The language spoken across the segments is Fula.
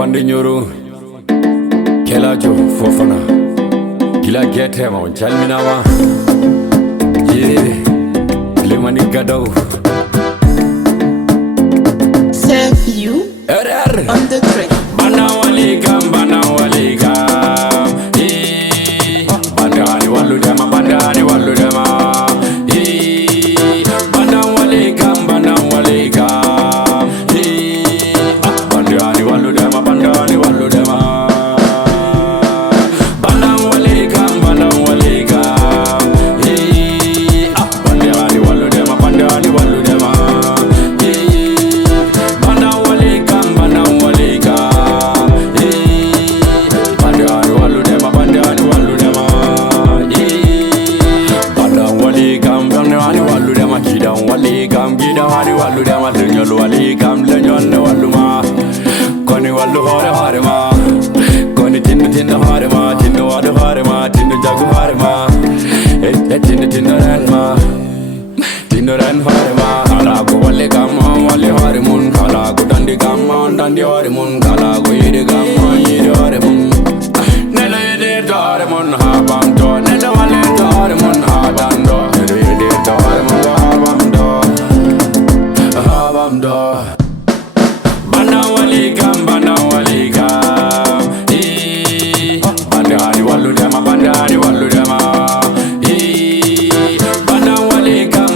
fande nyoro kelajo fofana gila gete ma on calminama limani gadaw Save you on the track. bana waligam bandani wallu dema bandani wallu dema bana waligam bandani wallu dema bandani wallu dema bana waligam bandani wallu dema bandani wallu dema bana waligam bandani wallu dema bandani wallu dema wallu dema kidam waligam wallu dema lenyol waligam lenyol walluma koni wallu hore ma koni tindu hore ma tindu wadu hore ma tindu jagu hore ma tindu ren ma tindu ren hore ma kala go waligam walli hore mun kala go dandi gam dandi hore mun kala go yidi gam yidi hore mun nela yidi hore mun ha bam do nela walle hore mun ha bam do bana waligam bandani wallu dema bandani wallu dema bana waligam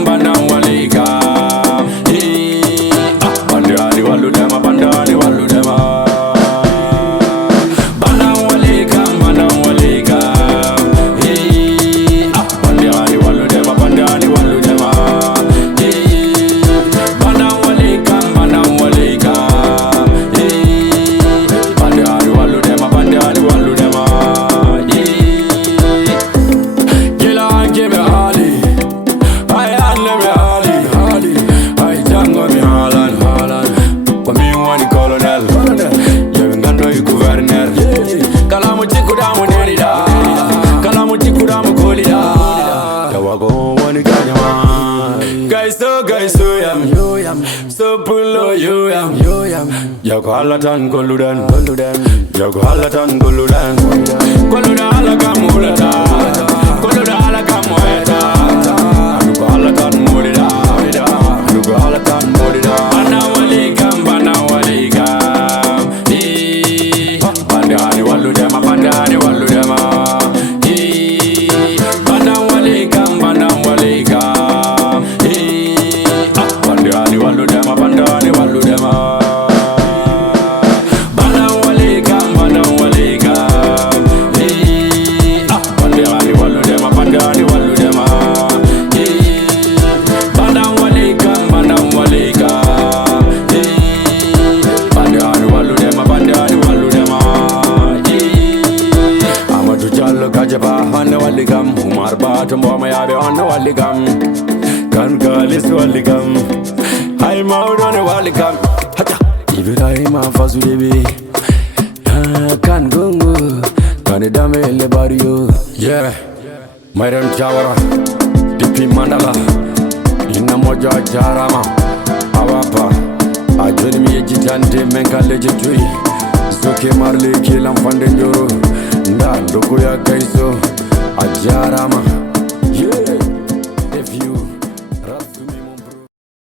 bandani wallu dema bandani wallu dema bana waligam bandani wallu dema bandani wallu dema so pulo yo yam yago halatan goludan yago halatan goludan halakam mulata halakam moeta anugo halatan mulida anugo halatan mulida bana waligam bandani wallu dema bandani wallu dema bana waligam bandani wallu dema bandani wallu dema bana waligam bandani wallu dema bandani wallu dema bana waligam bandani wallu dema bandani wallu dema Amadou Diallo Gajaba hanne waligam Umar Bato mboma yabe hanne waligam kan kalis waligam ay mawdone waligam haja Ibrahima Fazulebe kan gongo kan damele bariyo Mayram Jawara depuis Mandala ina moja jarama awapa ajoni mi yejitande menkale jetui Zoke Marley kilam fande njoro ndando ko ya kaiso ajarama